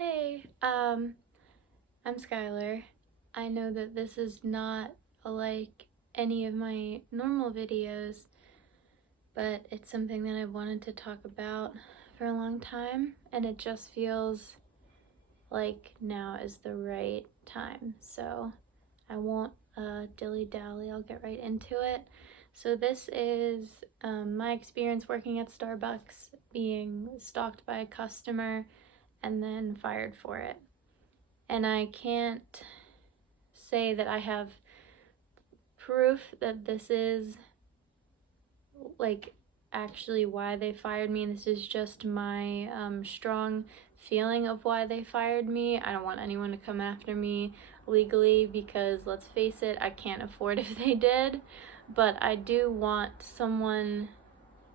Hey, I'm Skylar. I know that this is not like any of my normal videos, but it's something that I've wanted to talk about for a long time, and it just feels like now is the right time. So I won't dilly-dally, I'll get right into it. So this is my experience working at Starbucks, being stalked by a customer and then fired for it. And I can't say that I have proof that this is like actually why they fired me. This is just my strong feeling of why they fired me. I don't want anyone to come after me legally because, let's face it, I can't afford if they did, but I do want someone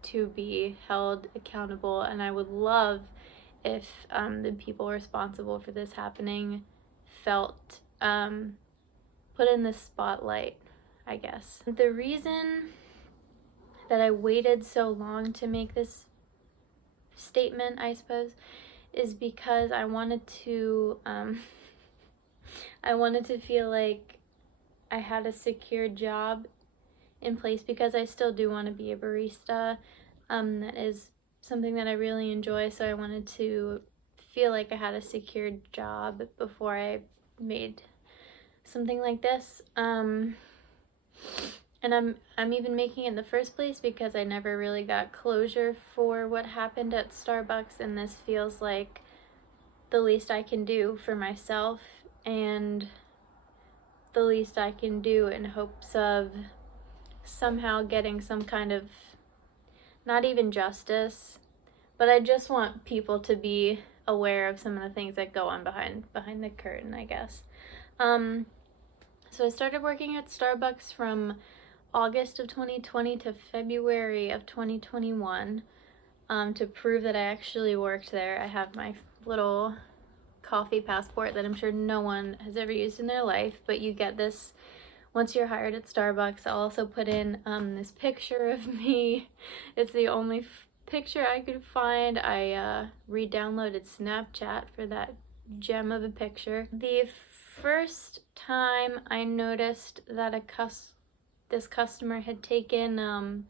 to be held accountable, and I would love if the people responsible for this happening felt put in the spotlight, I guess. The reason that I waited so long to make this statement, I suppose, is because I wanted to feel like I had a secure job in place, because I still do want to be a barista. That is something that I really enjoy, so I wanted to feel like I had a secured job before I made something like this. And I'm even making it in the first place because I never really got closure for what happened at Starbucks, and this feels like the least I can do for myself and the least I can do in hopes of somehow getting some kind of, not even justice, but I just want people to be aware of some of the things that go on behind the curtain, I guess. So I started working at Starbucks from August of 2020 to February of 2021. To prove that I actually worked there, I have my little coffee passport that I'm sure no one has ever used in their life, but you get this once you're hired at Starbucks. I'll also put in this picture of me. It's the only picture I could find. I re-downloaded Snapchat for that gem of a picture. The first time I noticed that this customer had taken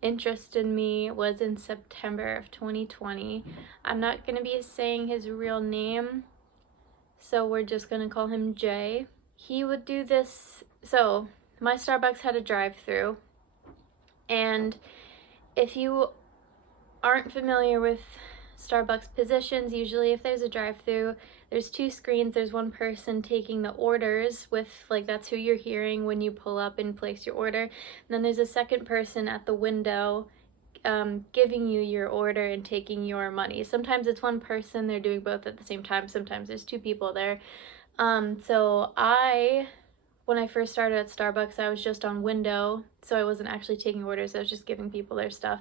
interest in me was in September of 2020. I'm not going to be saying his real name, so we're just going to call him Jay. He would do this. So my Starbucks had a drive-through, and if you aren't familiar with Starbucks positions, usually if there's a drive-through, there's two screens. There's one person taking the orders with, like, that's who you're hearing when you pull up and place your order. And then there's a second person at the window giving you your order and taking your money. Sometimes it's one person, they're doing both at the same time. Sometimes there's two people there. So when I first started at Starbucks, I was just on window, so I wasn't actually taking orders, I was just giving people their stuff.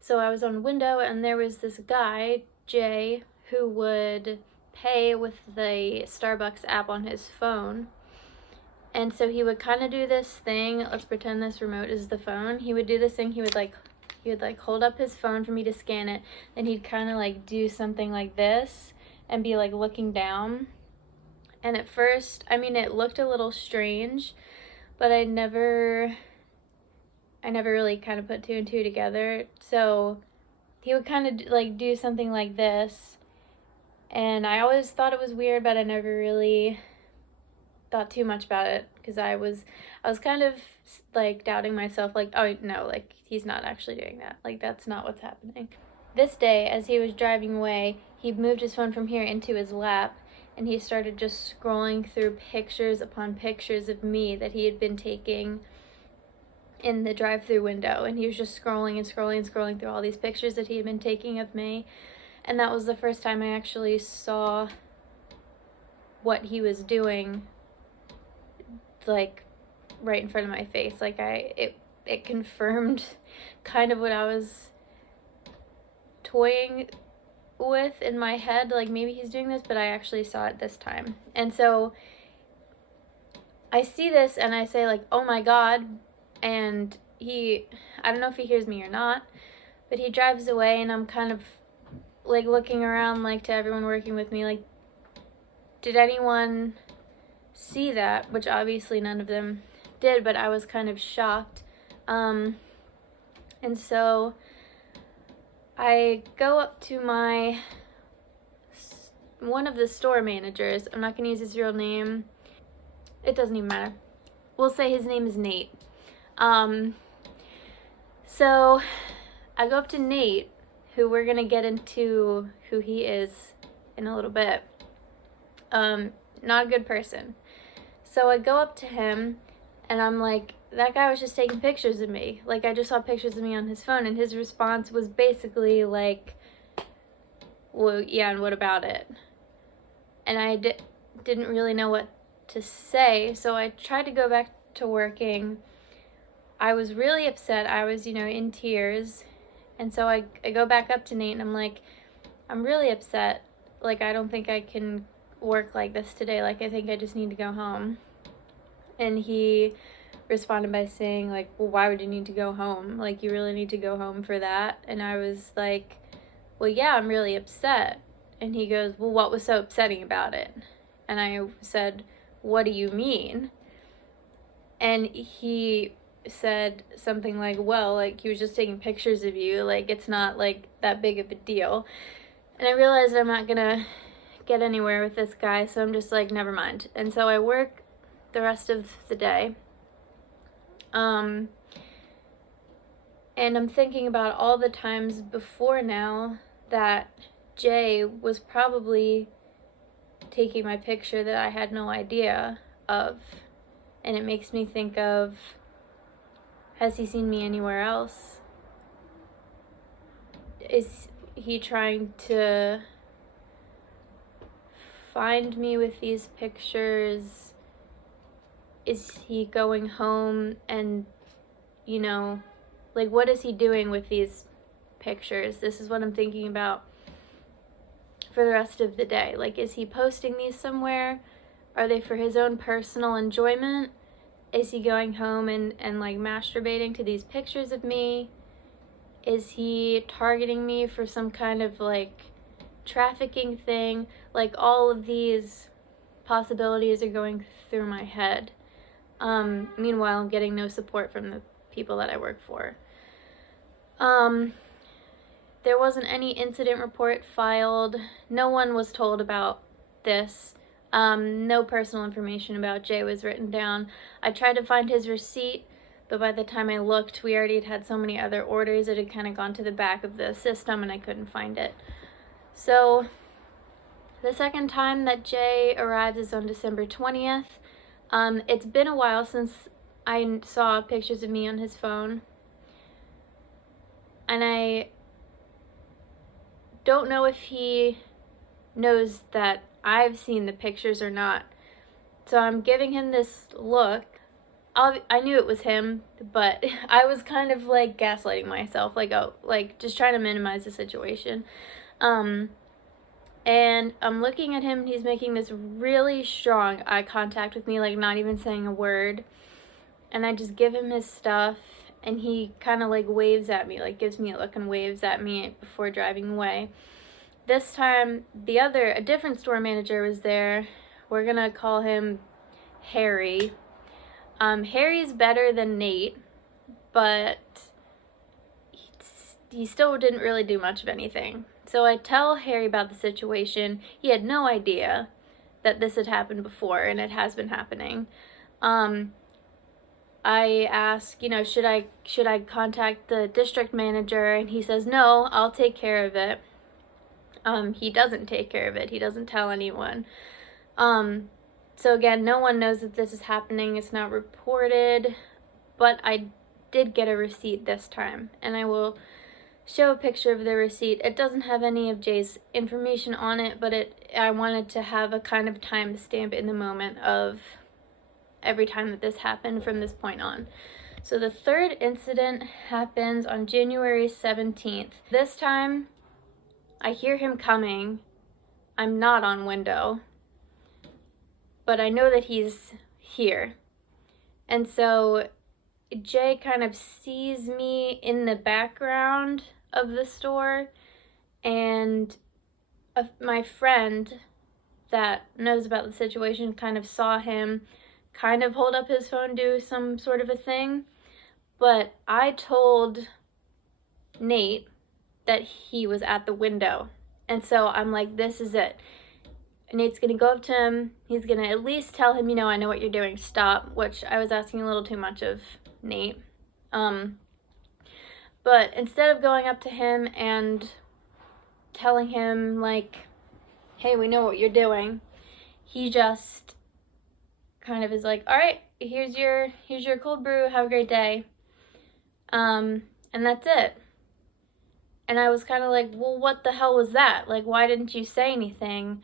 So I was on window, and there was this guy, Jay, who would pay with the Starbucks app on his phone. And so he would kind of do this thing. Let's pretend this remote is the phone. He would do this thing. He would hold up his phone for me to scan it. Then he'd kind of like do something like this and be like looking down. And at first, I mean, it looked a little strange, but I never really kind of put two and two together. So he would kind of like do something like this, and I always thought it was weird, but I never really thought too much about it because I was kind of like doubting myself, like, oh no, like he's not actually doing that, like that's not what's happening. This day, as he was driving away, he moved his phone from here into his lap, and he started just scrolling through pictures upon pictures of me that he had been taking in the drive-through window. And he was just scrolling and scrolling and scrolling through all these pictures that he had been taking of me. And that was the first time I actually saw what he was doing, like right in front of my face. Like it confirmed kind of what I was toying with in my head, like maybe he's doing this, but I actually saw it this time. And so I see this and I say, like, oh my god. And I don't know if he hears me or not, but he drives away, and I'm kind of like looking around, like, to everyone working with me, like, did anyone see that? Which obviously none of them did, but I was kind of shocked. And so I go up to one of the store managers. I'm not going to use his real name. It doesn't even matter. We'll say his name is Nate. So I go up to Nate, who we're going to get into who he is in a little bit. Not a good person. So I go up to him and I'm like, that guy was just taking pictures of me. Like, I just saw pictures of me on his phone, and his response was basically like, well, yeah, and what about it? And I didn't really know what to say, so I tried to go back to working. I was really upset. I was, in tears. And so I go back up to Nate and I'm like, I'm really upset. Like, I don't think I can work like this today. Like, I think I just need to go home. And he responded by saying, like, well, why would you need to go home? Like, you really need to go home for that? And I was like, well, yeah, I'm really upset. And he goes, well, what was so upsetting about it? And I said, what do you mean? And he said something like, well, like, he was just taking pictures of you. Like, it's not, like, that big of a deal. And I realized I'm not gonna get anywhere with this guy, so I'm just like, never mind. And so I work the rest of the day. And I'm thinking about all the times before now that Jay was probably taking my picture that I had no idea of. And it makes me think of, has he seen me anywhere else? Is he trying to find me with these pictures? Is he going home and, like, what is he doing with these pictures? This is what I'm thinking about for the rest of the day. Like, is he posting these somewhere? Are they for his own personal enjoyment? Is he going home and like masturbating to these pictures of me? Is he targeting me for some kind of like trafficking thing? Like, all of these possibilities are going through my head. Meanwhile, I'm getting no support from the people that I work for. There wasn't any incident report filed. No one was told about this. No personal information about Jay was written down. I tried to find his receipt, but by the time I looked, we already had so many other orders. It had kind of gone to the back of the system and I couldn't find it. So the second time that Jay arrived is on December 20th. It's been a while since I saw pictures of me on his phone. And I don't know if he knows that I've seen the pictures or not. So I'm giving him this look. I knew it was him, but I was kind of like gaslighting myself, like just trying to minimize the situation. And I'm looking at him, he's making this really strong eye contact with me, like not even saying a word. And I just give him his stuff, and he kind of like waves at me, like gives me a look and waves at me before driving away. This time, a different store manager was there. We're gonna call him Harry. Harry's better than Nate, but he still didn't really do much of anything. So I tell Harry about the situation. He had no idea that this had happened before, and it has been happening. I ask, should I contact the district manager? And he says, no, I'll take care of it. He doesn't take care of it. He doesn't tell anyone. So again, no one knows that this is happening. It's not reported, but I did get a receipt this time, and I will show a picture of the receipt. It doesn't have any of Jay's information on it, but I wanted to have a kind of timestamp in the moment of every time that this happened from this point on. So the third incident happens on January 17th. This time, I hear him coming. I'm not on window, but I know that he's here. And so Jay kind of sees me in the background of the store, and my friend that knows about the situation kind of saw him kind of hold up his phone, do some sort of a thing. But I told Nate that he was at the window. And so I'm like, this is it. Nate's gonna go up to him. He's gonna at least tell him, I know what you're doing, stop, which I was asking a little too much of Nate. But instead of going up to him and telling him, like, hey, we know what you're doing, he just kind of is like, all right, here's your cold brew, have a great day. And that's it. And I was kind of like, well, what the hell was that? Like, why didn't you say anything?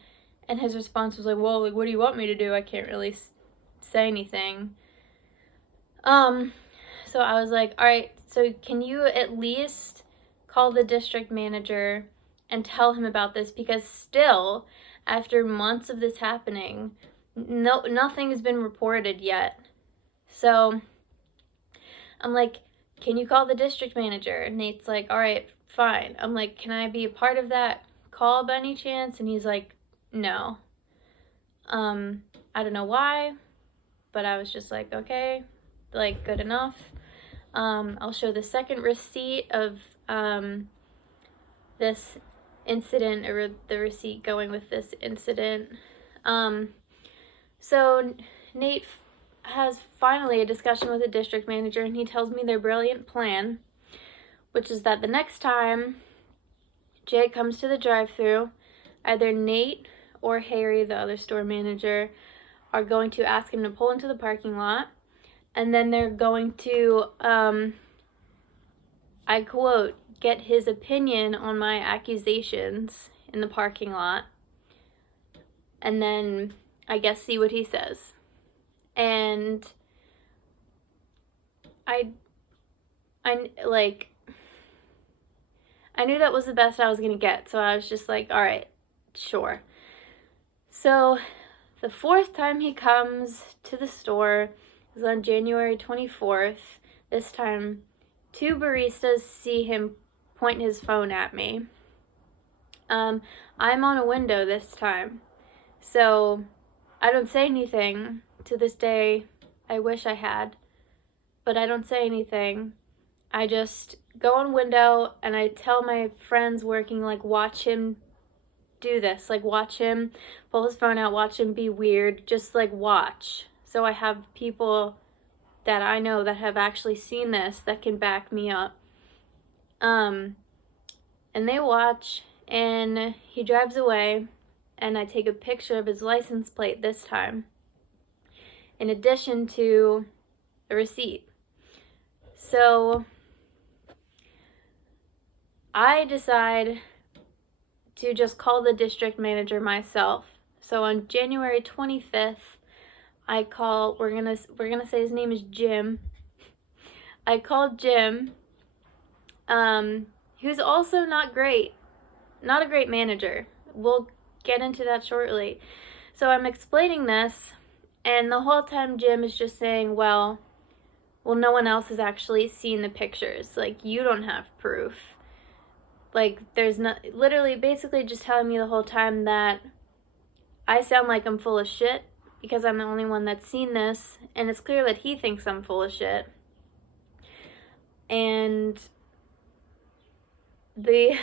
And his response was like, well, like, what do you want me to do? I can't really say anything. So I was like, all right, so can you at least call the district manager and tell him about this? Because still, after months of this happening, nothing has been reported yet. So I'm like, can you call the district manager? And Nate's like, all right, fine. I'm like, can I be a part of that call by any chance? And he's like, no. I don't know why, but I was just like, okay, like, good enough. I'll show the second receipt of this incident, or the receipt going with this incident. So Nate has finally a discussion with the district manager, and he tells me their brilliant plan, which is that the next time Jay comes to the drive-thru, either Nate or Harry, the other store manager, are going to ask him to pull into the parking lot, and then they're going to, I quote, get his opinion on my accusations in the parking lot, and then, I guess, see what he says. And I knew that was the best I was gonna get, so I was just like, all right, sure. So the fourth time he comes to the store is on January 24th. This time, 2 baristas see him point his phone at me. I'm on a window this time, so I don't say anything. To this day, I wish I had, but I don't say anything. I just go on window and I tell my friends working, like, watch him do this, like, watch him pull his phone out, watch him be weird, just, like, watch. So I have people that I know that have actually seen this that can back me up. And they watch, and he drives away, and I take a picture of his license plate this time, in addition to a receipt. So I decide to just call the district manager myself. So on January 25th, I call, we're gonna say his name is Jim. I called Jim, who's also not a great manager. We'll get into that shortly. So I'm explaining this, and the whole time Jim is just saying, well, no one else has actually seen the pictures. Like, you don't have proof. Like, there's not, literally, basically just telling me the whole time that I sound like I'm full of shit because I'm the only one that's seen this, and it's clear that he thinks I'm full of shit. And the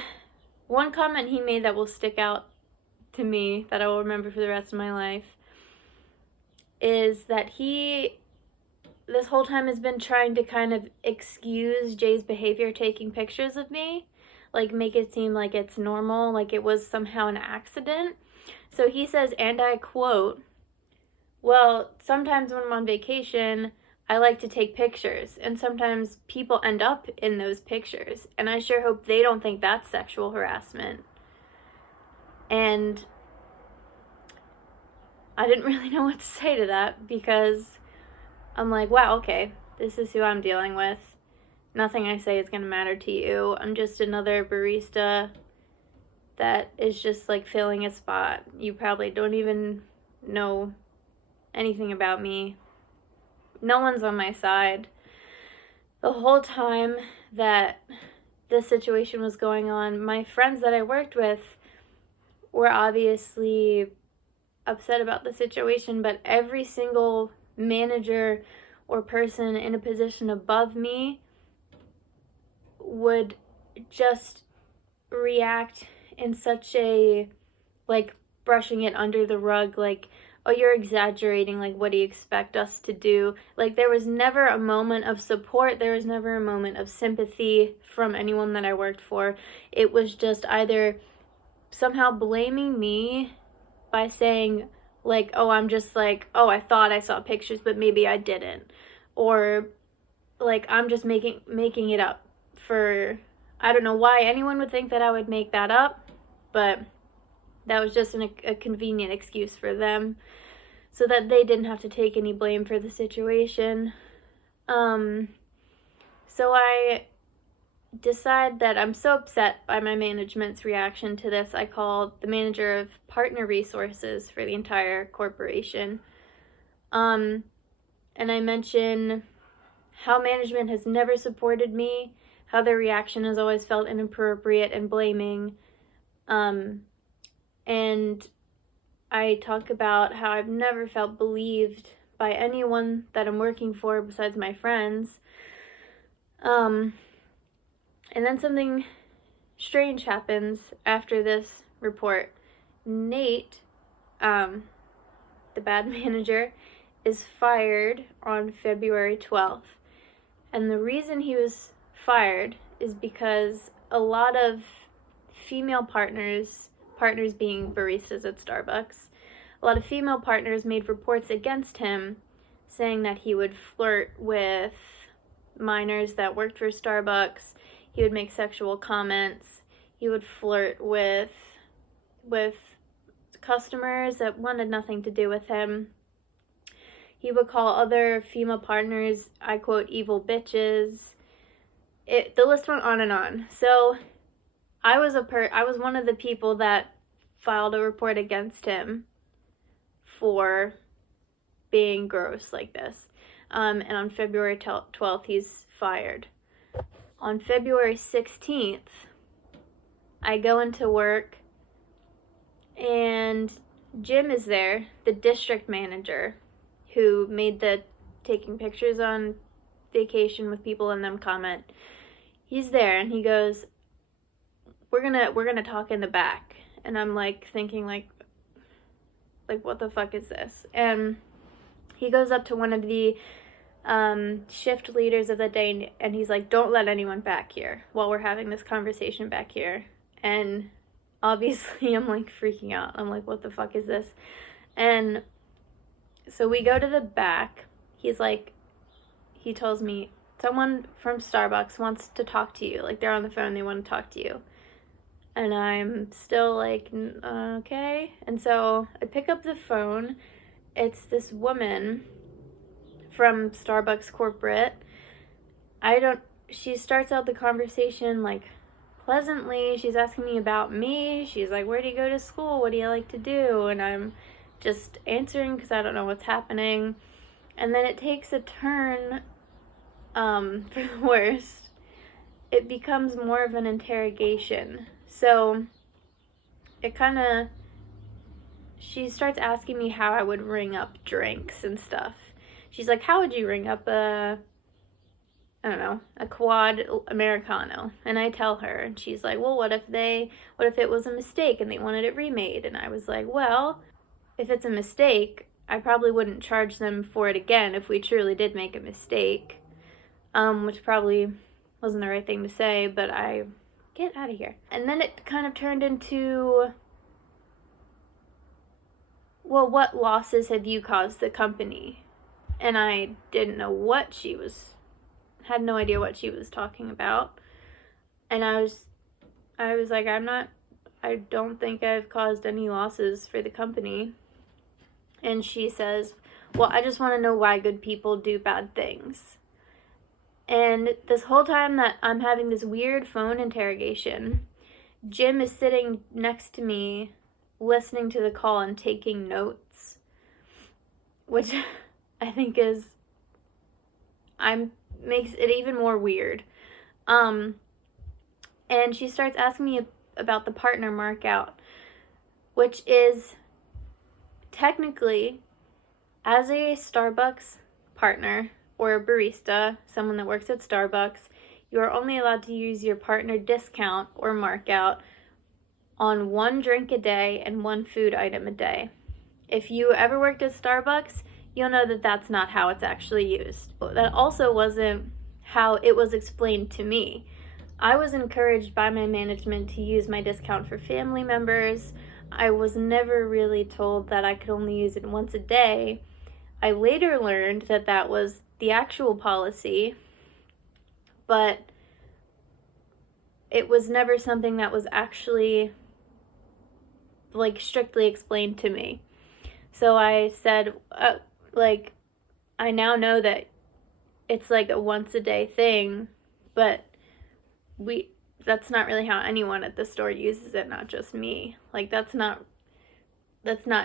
one comment he made that will stick out to me, that I will remember for the rest of my life, is that he, this whole time, has been trying to kind of excuse Jay's behavior taking pictures of me. Like, make it seem like it's normal, like it was somehow an accident. So he says, and I quote, well, sometimes when I'm on vacation, I like to take pictures, and sometimes people end up in those pictures, and I sure hope they don't think that's sexual harassment. And I didn't really know what to say to that, because I'm like, wow, okay, this is who I'm dealing with. Nothing I say is going to matter to you. I'm just another barista that is just, like, filling a spot. You probably don't even know anything about me. No one's on my side. The whole time that this situation was going on, my friends that I worked with were obviously upset about the situation, but every single manager or person in a position above me would just react in such a, like, brushing it under the rug, like, oh, you're exaggerating, like, what do you expect us to do? Like, there was never a moment of support, there was never a moment of sympathy from anyone that I worked for. It was just either somehow blaming me by saying, like, oh, I'm just like, oh, I thought I saw pictures, but maybe I didn't. Or, like, I'm just making it up for, I don't know why anyone would think that I would make that up, but that was just a convenient excuse for them so that they didn't have to take any blame for the situation. So I decide that I'm so upset by my management's reaction to this, I called the manager of partner resources for the entire corporation. And I mention how management has never supported me, how their reaction has always felt inappropriate and blaming. And I talk about how I've never felt believed by anyone that I'm working for besides my friends. And then something strange happens after this report. Nate, the bad manager, is fired on February 12th. And the reason he was fired is because a lot of female partners being baristas at Starbucks, a lot of female partners made reports against him saying that he would flirt with minors that worked for Starbucks, he would make sexual comments, he would flirt with customers that wanted nothing to do with him. He would call other female partners, I quote, evil bitches. The list went on and on. So I was one of the people that filed a report against him for being gross like this. And on February 12th, he's fired. On February 16th, I go into work and Jim is there, the district manager, who made the taking pictures on vacation with people and them comment. He's there and he goes, we're gonna talk in the back. And I'm like thinking like what the fuck is this? And he goes up to one of the shift leaders of the day and he's like, don't let anyone back here while we're having this conversation back here. And obviously I'm like freaking out. I'm like, what the fuck is this? And so we go to the back. He tells me, someone from Starbucks wants to talk to you. Like, they're on the phone, they want to talk to you. And I'm still like, okay. And so I pick up the phone. It's this woman from Starbucks corporate. She starts out the conversation like pleasantly. She's asking me about me. She's like, where do you go to school? What do you like to do? And I'm just answering because I don't know what's happening. And then it takes a turn for the worst. It becomes more of an interrogation. So she starts asking me how I would ring up drinks and stuff. She's like, how would you ring up a quad Americano? And I tell her, and she's like, well, what if it was a mistake and they wanted it remade? And I was like, well, if it's a mistake, I probably wouldn't charge them for it again if we truly did make a mistake. Which probably wasn't the right thing to say, but get out of here. And then it kind of turned into, well, what losses have you caused the company? And I didn't know had no idea what she was talking about. And I was like, I don't think I've caused any losses for the company. And she says, well, I just want to know why good people do bad things. And this whole time that I'm having this weird phone interrogation, Jim is sitting next to me, listening to the call and taking notes, which I think makes it even more weird. And she starts asking me about the partner markout, which is technically, as a Starbucks partner or a barista, someone that works at Starbucks, you are only allowed to use your partner discount or markout on one drink a day and one food item a day. If you ever worked at Starbucks, you'll know that that's not how it's actually used. That also wasn't how it was explained to me. I was encouraged by my management to use my discount for family members. I was never really told that I could only use it once a day. I later learned that that was the actual policy, but it was never something that was actually like strictly explained to me. So I said, I now know that it's like a once a day thing, but that's not really how anyone at the store uses it, not just me. Like that's not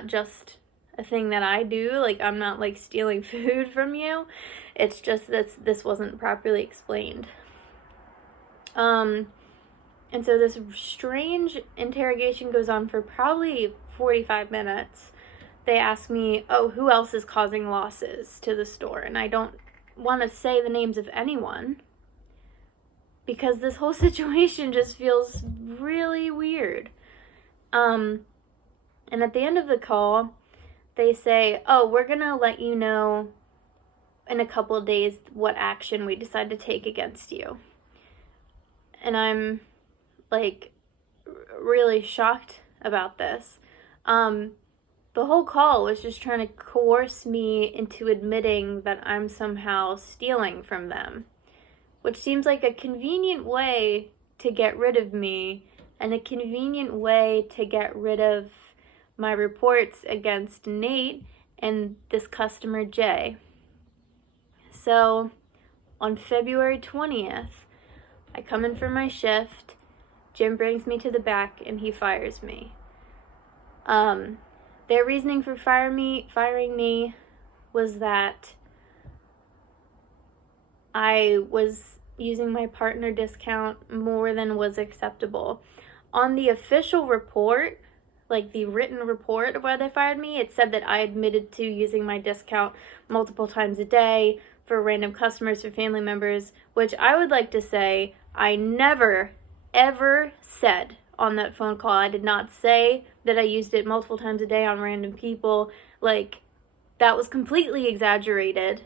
just a thing that I do. Like I'm not like stealing food from you. It's just that this wasn't properly explained. And so this strange interrogation goes on for probably 45 minutes. They ask me, oh, who else is causing losses to the store? And I don't want to say the names of anyone because this whole situation just feels really weird. And at the end of the call, they say, oh, we're going to let you know in a couple of days what action we decide to take against you. And I'm like really shocked about this. The whole call was just trying to coerce me into admitting that I'm somehow stealing from them, which seems like a convenient way to get rid of me and a convenient way to get rid of my reports against Nate and this customer Jay. So on February 20th, I come in for my shift. Jim brings me to the back and he fires me. Their reasoning for firing me was that I was using my partner discount more than was acceptable. On the official report, like the written report of why they fired me, it said that I admitted to using my discount multiple times a day for random customers, for family members, which I would like to say I never, ever said on that phone call. I did not say that I used it multiple times a day on random people. Like, that was completely exaggerated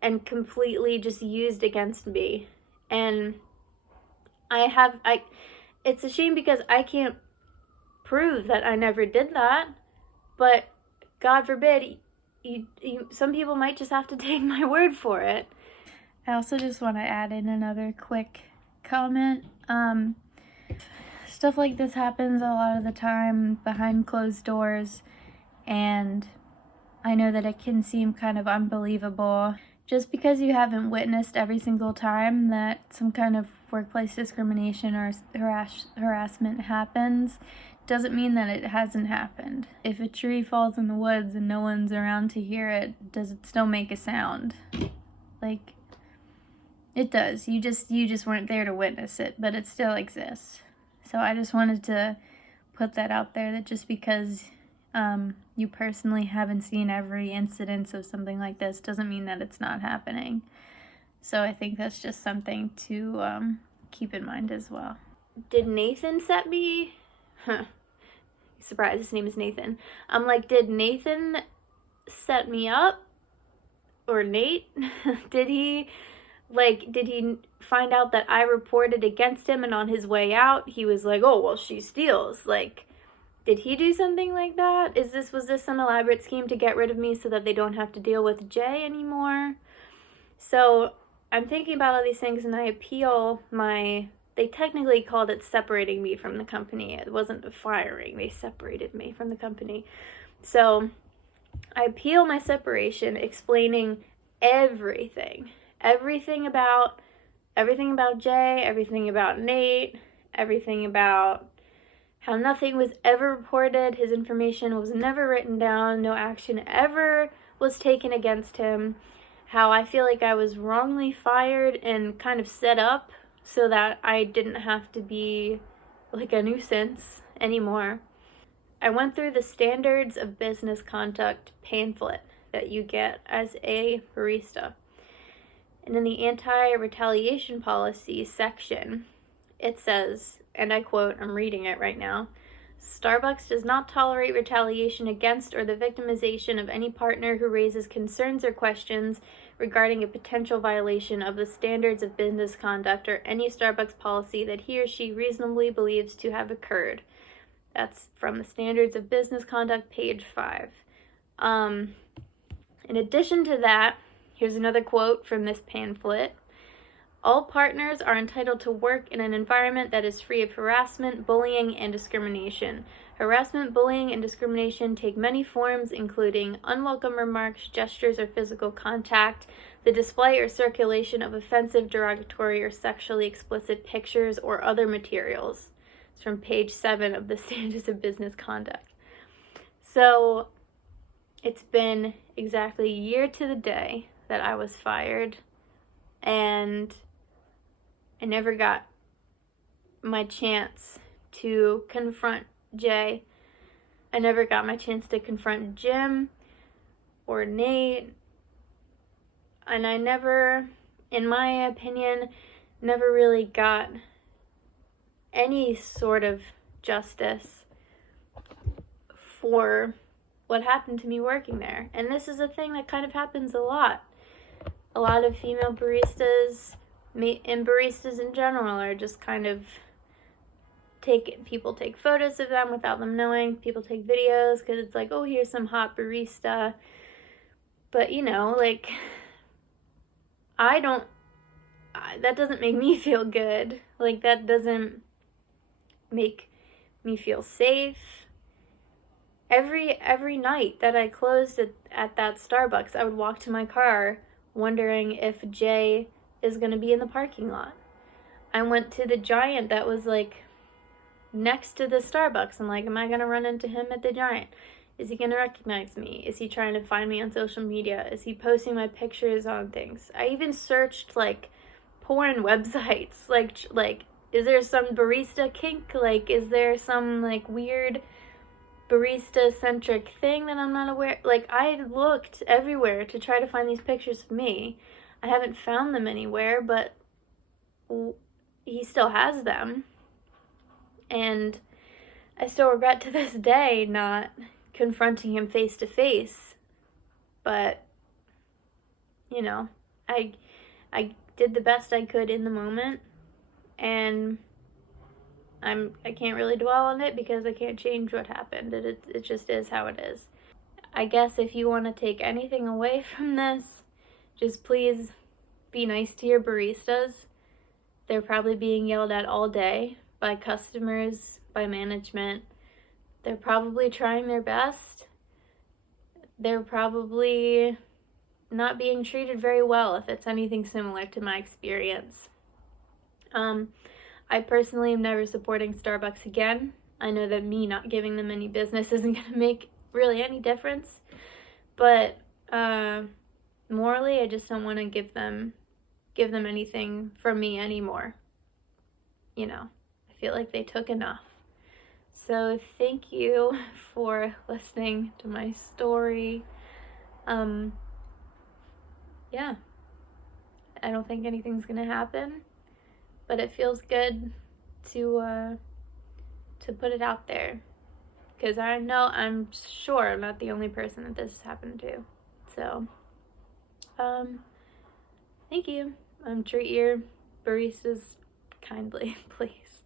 and completely just used against me. And it's a shame because I can't prove that I never did that, but God forbid, some people might just have to take my word for it. I also just want to add in another quick comment. Stuff like this happens a lot of the time behind closed doors, and I know that it can seem kind of unbelievable. Just because you haven't witnessed every single time that some kind of workplace discrimination or harassment happens doesn't mean that it hasn't happened. If a tree falls in the woods and no one's around to hear it, does it still make a sound? Like, it does. You just weren't there to witness it, but it still exists. So I just wanted to put that out there, that just because you personally haven't seen every incidence of something like this doesn't mean that it's not happening. So I think that's just something to keep in mind as well. Did Nathan set me? Surprise, his name is Nathan. I'm like, did Nathan set me up? Or Nate? Did he find out that I reported against him, and on his way out he was like, oh, well, she steals? Like, did he do something like that? Was this some elaborate scheme to get rid of me so that they don't have to deal with Jay anymore? So I'm thinking about all these things, and I appeal they technically called it separating me from the company. It wasn't a firing. They separated me from the company. So I appeal my separation, explaining everything about Jay, everything about Nate, everything about how nothing was ever reported, his information was never written down, no action ever was taken against him, how I feel like I was wrongly fired and kind of set up so that I didn't have to be like a nuisance anymore. I went through the standards of business conduct pamphlet that you get as a barista. And in the anti-retaliation policy section, it says, and I quote, I'm reading it right now, Starbucks does not tolerate retaliation against or the victimization of any partner who raises concerns or questions regarding a potential violation of the standards of business conduct or any Starbucks policy that he or she reasonably believes to have occurred. That's from the Standards of Business Conduct, page 5. In addition to that, here's another quote from this pamphlet. All partners are entitled to work in an environment that is free of harassment, bullying, and discrimination. Harassment, bullying, and discrimination take many forms, including unwelcome remarks, gestures, or physical contact, the display or circulation of offensive, derogatory, or sexually explicit pictures or other materials. It's from page 7 of the Standards of Business Conduct. So it's been exactly a year to the day that I was fired, and I never got my chance to confront Jay. I never got my chance to confront Jim or Nate. And I never, in my opinion, never really got any sort of justice for what happened to me working there. And this is a thing that kind of happens a lot. A lot of female baristas and baristas in general are just kind of people take photos of them without them knowing. People take videos because it's like, oh, here's some hot barista. But, you know, like, that doesn't make me feel good. Like, that doesn't make me feel safe. Every night that I closed at that Starbucks, I would walk to my car wondering if Jay is going to be in the parking lot. I went to the Giant that was like next to the Starbucks. I'm like, am I going to run into him at the Giant? Is he going to recognize me? Is he trying to find me on social media? Is he posting my pictures on things? I even searched like porn websites. Like is there some barista kink? Like, is there some like weird barista-centric thing that I'm not aware? Like, I looked everywhere to try to find these pictures of me. I haven't found them anywhere, but he still has them. And I still regret to this day not confronting him face to face. But, you know, I did the best I could in the moment, and I can't really dwell on it because I can't change what happened. It just is how it is. I guess if you want to take anything away from this, just please be nice to your baristas. They're probably being yelled at all day by customers, by management. They're probably trying their best. They're probably not being treated very well, if it's anything similar to my experience. I personally am never supporting Starbucks again. I know that me not giving them any business isn't going to make really any difference. But morally, I just don't want to give them anything from me anymore. You know, I feel like they took enough. So thank you for listening to my story. Yeah, I don't think anything's going to happen. But it feels good to put it out there, because I'm sure I'm not the only person that this has happened to. So, thank you. Treat your baristas kindly, please.